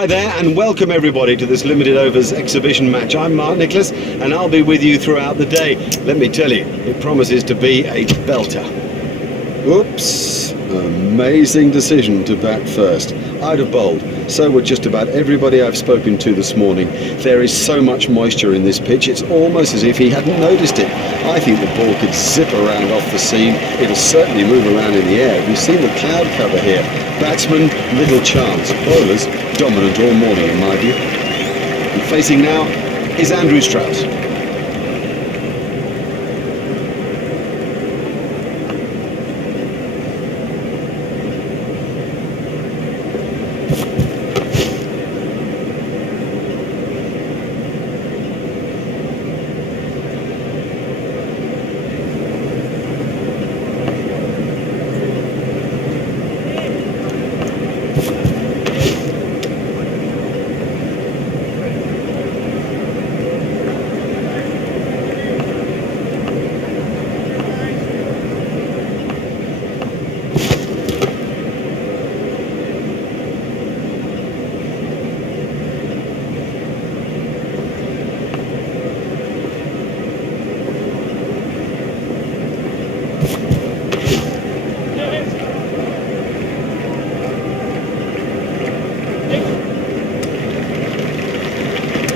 Hi there and welcome everybody to this limited overs exhibition match. I'm Mark Nicholas and I'll be with you throughout the day. Let me tell you, it promises to be a belter. Oops, amazing decision to bat first. I'd have bowled. So would just about everybody I've spoken to this morning. There is so much moisture in this pitch, it's almost as if he hadn't noticed it. I think the ball could zip around off the seam. It'll certainly move around in the air. We've seen the cloud cover here. Batsmen, little chance. Bowlers, dominant all morning in my view. And facing now is Andrew Strauss.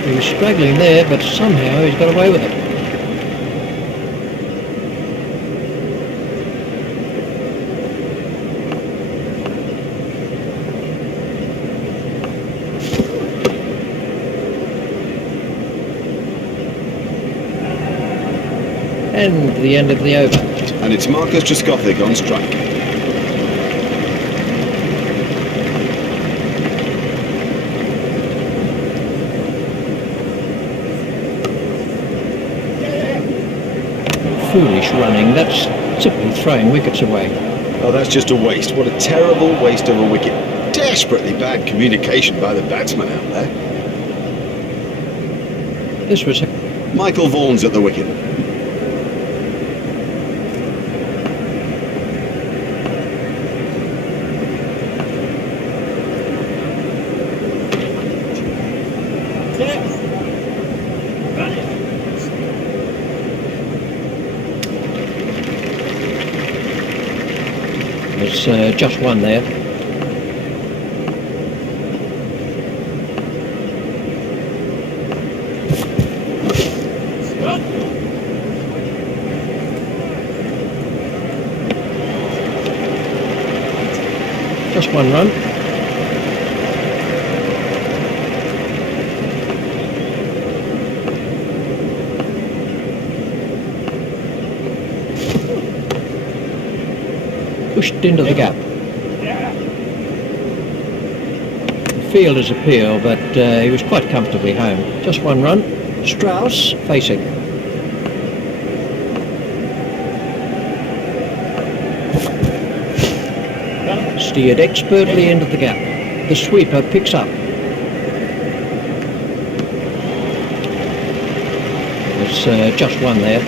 He was struggling there, but somehow he's got away with it. And the end of the over. And it's Marcus Trescothick on strike. Foolish running, that's simply throwing wickets away. Oh, that's just a waste. What a terrible waste of a wicket. Desperately bad communication by the batsman out there. This was... Michael Vaughan's at the wicket. It's just one there. Just one run. Pushed into the gap. The fielder's appeal, but he was quite comfortably home. Just one run. Strauss facing. Steered expertly into the gap. The sweeper picks up. It's just one there.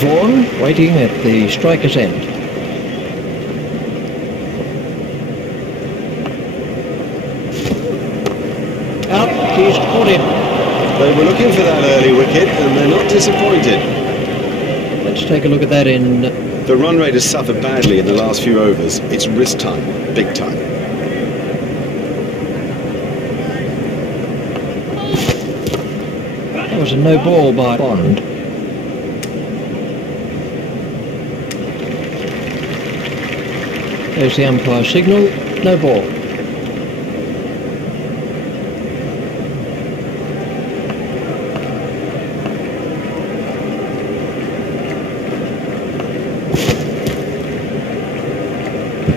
Vaughan waiting at the striker's end. Out, he's caught him. They were looking for that early wicket and they're not disappointed. Let's take a look at that in... The run rate has suffered badly in the last few overs. It's risk time, big time. That was a no ball by Bond. There's the umpire signal, no ball.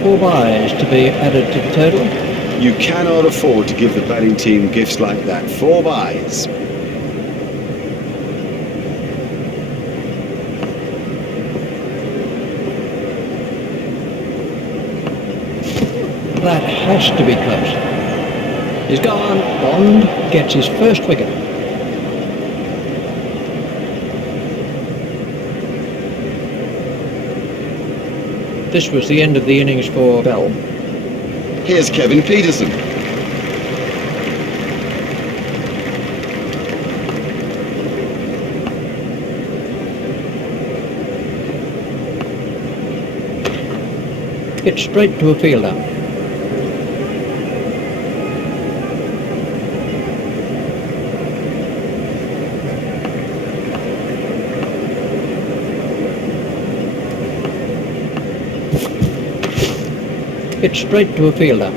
Four byes to be added to the total. You cannot afford to give the batting team gifts like that. 4 byes. That has to be close. He's gone. Bond gets his first wicket. This was the end of the innings for Bell. Here's Kevin Peterson. Hit straight to a fielder. Hit straight to a fielder.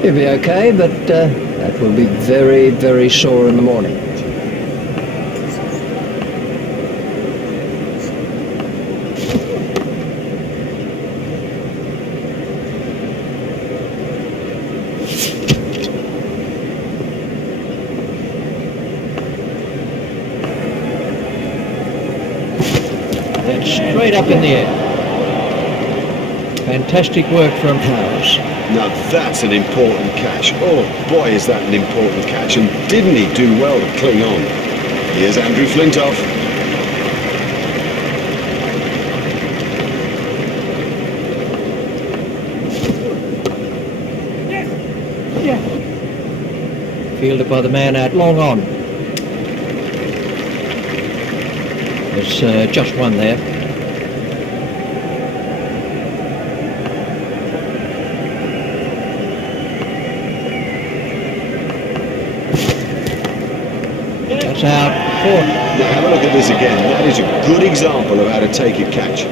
He'll be okay, but that will be very, very sore in the morning. That's straight up in the air. Fantastic work from Howes. Now that's an important catch. Oh boy, is that an important catch. And didn't he do well to cling on? Here's Andrew Flintoff. Fielded by the man out long on. There's just one there. That's out. Four. Now have a look at this again. That is a good example of how to take a catch.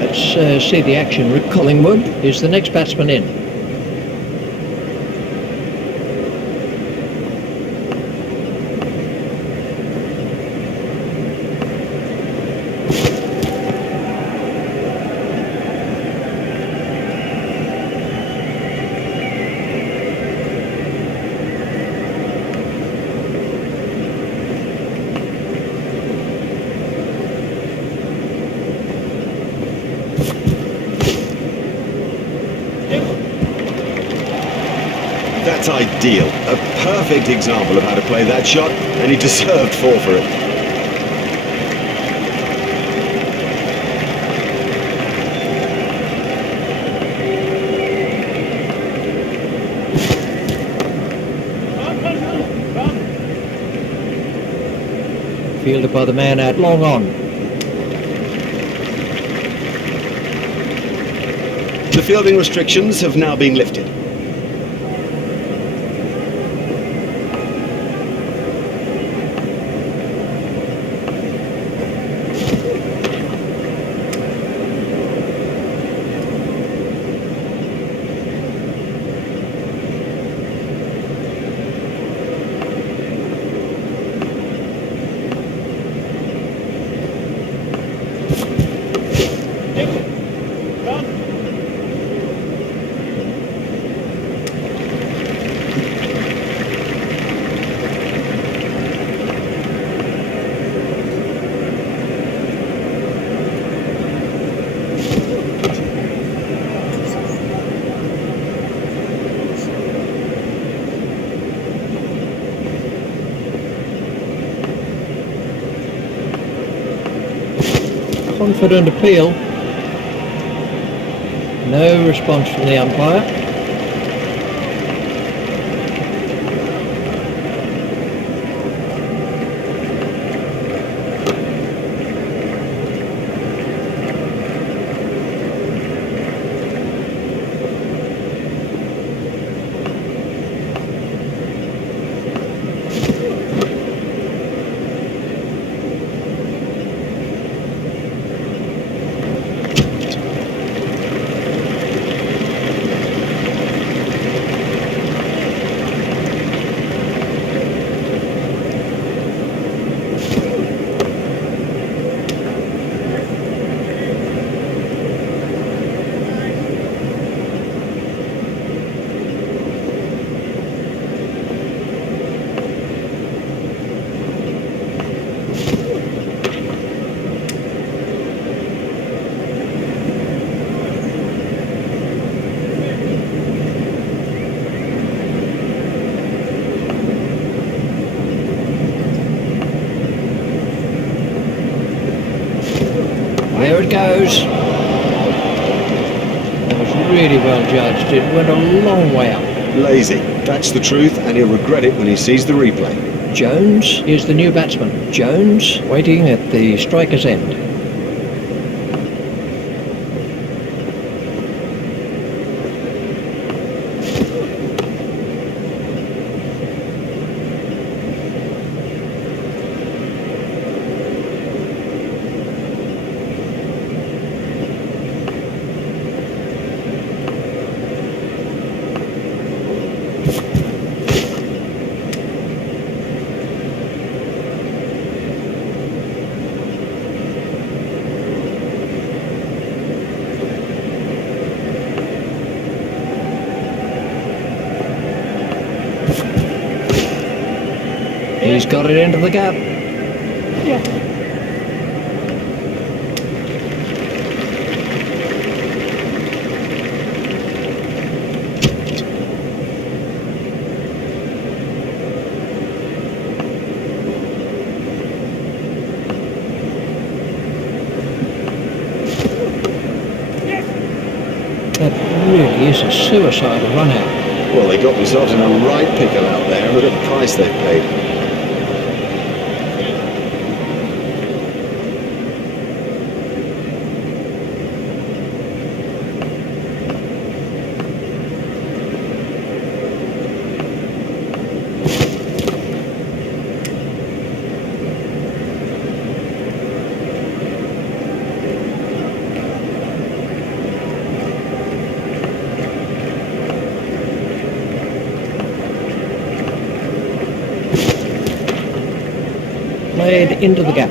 Let's see the action. Rick Collingwood is the next batsman in. That's ideal. A perfect example of how to play that shot, and he deserved 4 for it. Fielded by the man out long on. The fielding restrictions have now been lifted. Confident appeal. No response from the umpire. There it goes. That was really well judged. It went a long way up. Lazy, that's the truth, and he'll regret it when he sees the replay. Jones is the new batsman. Jones waiting at the striker's end. He's got it into the gap. That really is a suicidal run out. Well, they got themselves in a right pickle out there, and look at the price they've paid. Played into the gap.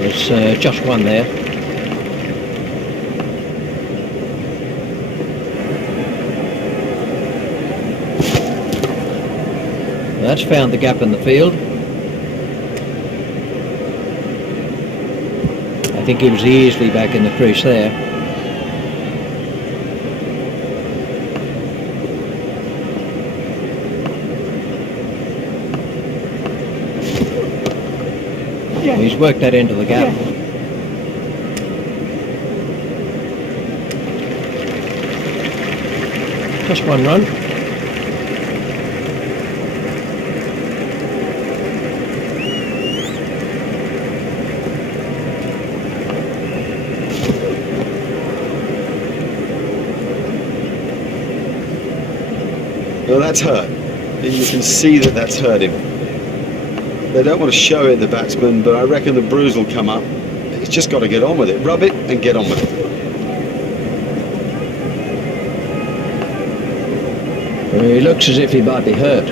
There's just one there. That's found the gap in the field. I think he was easily back in the crease there. He's worked that into the gap. Just one run. Well, that's hurt. You can see that that's hurt him. They don't want to show it, the batsman, but I reckon the bruise will come up. He's just got to get on with it. Rub it and get on with it. He looks as if he might be hurt.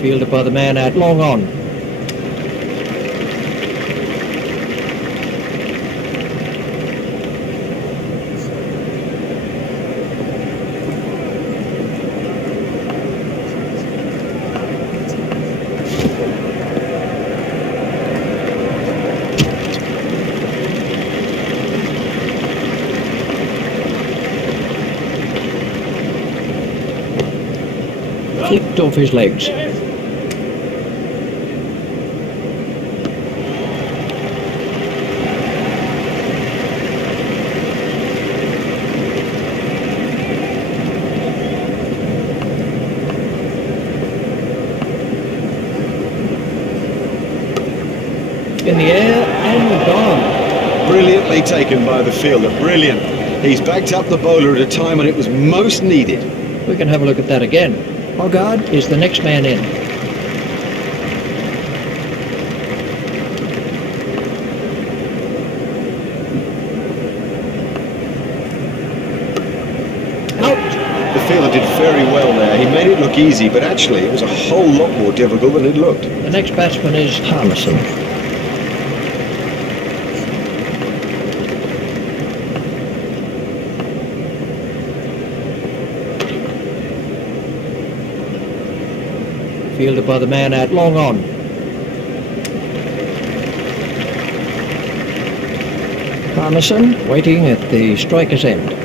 Fielded by the man out long on. Flicked off his legs. In the air and gone. Brilliantly taken by the fielder. Brilliant. He's backed up the bowler at a time when it was most needed. We can have a look at that again. Hoggard is the next man in. look easy, but actually it was a whole lot more difficult than it looked. The next batsman is Harmison. Fielded by the man out long on. Harmison waiting at the striker's end.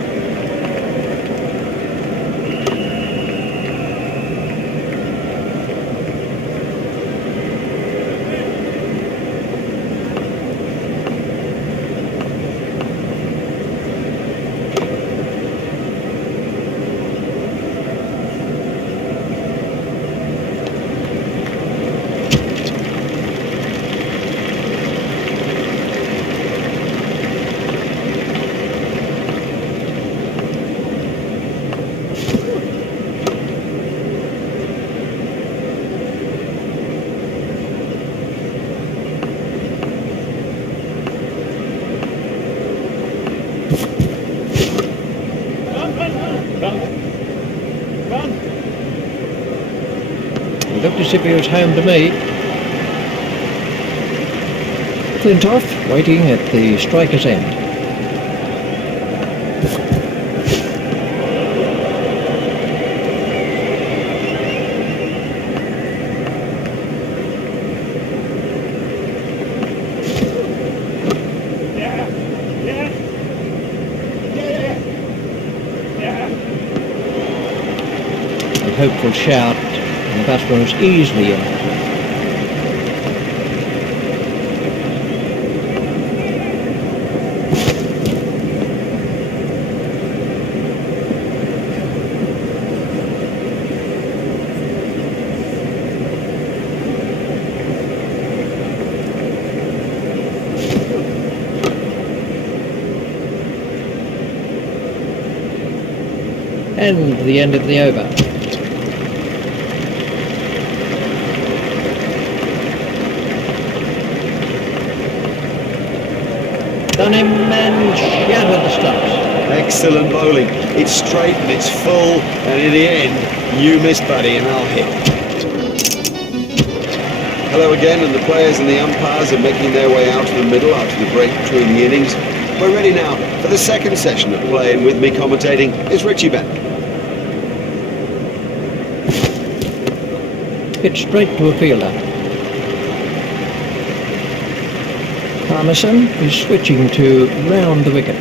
It looked as if he was home to me. Flintoff waiting at the striker's end. A hopeful shout, and the batsman was easily in. And the end of the over. Done him and shattered the stumps. Excellent bowling. It's straight and it's full, and in the end, you missed, buddy, and I'll hit. Hello again, and the players and the umpires are making their way out to the middle after the break between the innings. We're ready now for the second session of play, and with me commentating is Richie Beck. Hit straight to a fielder. Harmison is switching to round the wicket.